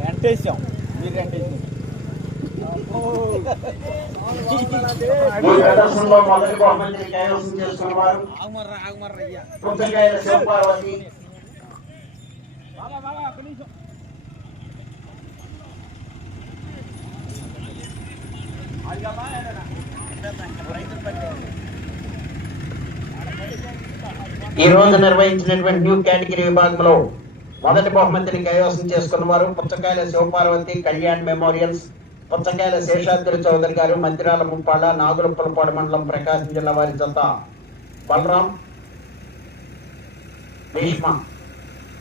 రెంటేసాం మీరు రెంటేసాం ఈ ప్రదర్శనలో మొదటి బహుమతిని కైవసం శివపార్వతి. ఈ రోజు నిర్వహించినటువంటి న్యూ కేటగిరీ విభాగంలో మొదటి బహుమతిని కైవసం చేసుకున్న వారు పుచ్చకాయల శివపార్వతి కళ్యాణ్ మెమోరియల్స్ పుచ్చకాయల శేషాద్రి చౌదరి గారు మంత్రాల ముప్పాళ్ళ నాగులపులపాడు మండలం ప్రకాశం జిల్లా వారి జత బలరాం భీష్మ.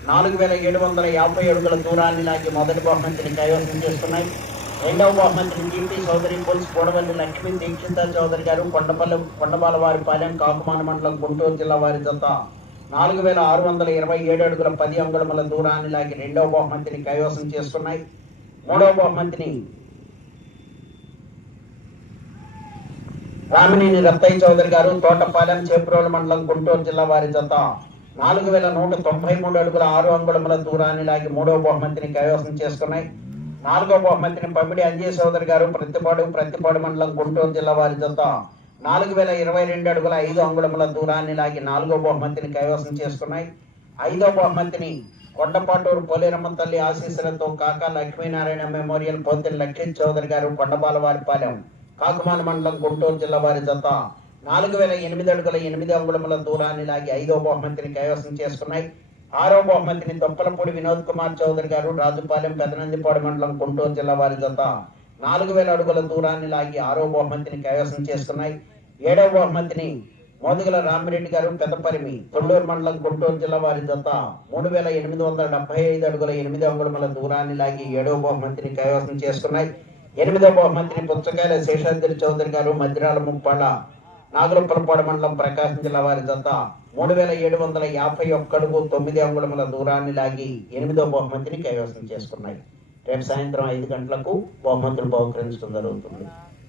నాలుగు వేల ఏడు వందల యాభై అడుగుల దూరాన్ని లాగి మొదటి బహుమతిని కైవసం చేసుకున్నాయి. రెండవ బహుమతిని కీర్తి చౌదరి పోలీస్ కోడవల్లి లక్ష్మీ దీక్షిత చౌదరి గారు కొండపల్లి కొండబాలవారిపాలెం కాకుమాన మండలం గుంటూరు జిల్లా వారి జత. నాలుగు వేల ఆరు వందల ఇరవై ఏడు అడుగుల పది అంగుళముల దూరాన్ని లాగి రెండవ బహుమతిని కైవసం చేసుకున్నాయి మూడవ బహుమతిని రామినేని రత్తయ్య చౌదరి గారు తోటపాలెం చేప్రోలు మండలం గుంటూరు జిల్లా వారి జత. నాలుగు వేల నూట తొంభై మూడు అడుగుల ఆరు అంగుళముల దూరాన్ని లాగి మూడవ బహుమతిని కైవసం చేసుకున్నాయి నాలుగో బహుమతిని పమిడి అంజయ్ చౌదరి గారు ప్రతిపాడు ప్రతిపాడు మండలం గుంటూరు జిల్లా వారి జత. నాలుగు వేల ఇరవై రెండు అడుగుల ఐదు అంగుళముల దూరాన్ని లాగి నాలుగో బహుమతిని కైవసం చేసుకున్నాయి. ఐదో బహుమతిని కొండపాటూరు పోలేరమ్మ తల్లి ఆశీస్సులతో కాక లక్ష్మీనారాయణ మెమోరియల్ పోతిన లక్ష్మీ చౌదరి గారు కొండబాలవారిపాలెం కాకుమాల మండలం గుంటూరు జిల్లా వారి జత. నాలుగు వేల ఎనిమిది అడుగుల ఎనిమిది అంగుళముల దూరాన్ని లాగి ఐదో బహుమతిని కైవసం చేసుకున్నాయి. ఆరో బహుమతిని తొప్పలపూడి వినోద్ కుమార్ చౌదరి గారు రాజుపాలెం పెదనందిపాడు మండలం గుంటూరు జిల్లా వారి జత నాలుగు వేల అడుగుల దూరాన్ని లాగి ఆరో బహుమతిని కైవసం చేస్తున్నాయి. ఏడవ బహుమతిని మోదుగల రామిరెడ్డి గారు పెదపరిమి తొల్లూరు మండలం గుంటూరు జిల్లా వారి జత మూడు వేల ఎనిమిది వందల డెబ్బై ఐదు అడుగుల ఎనిమిది అంగుళముల దూరాన్ని లాగి ఏడవ బహుమతిని కైవసం చేసుకున్నాయి ఎనిమిదవ బహుమతిని పుచ్చకాయల శేషాద్రి చౌదరి గారు మధ్యరాల ముప్పాళ్ళ నాగులపురపాడు మండలం ప్రకాశం జిల్లా వారి జత మూడు వేల ఏడు వందల యాభై ఒక్కడుగు తొమ్మిది అంగుళముల దూరాన్ని లాగి ఎనిమిదో బహుమతిని కైవసం చేసుకున్నాయి. రేపు సాయంత్రం ఐదు గంటలకు బహుమతులు బహుకరించడం జరుగుతుంది. లాస్ట్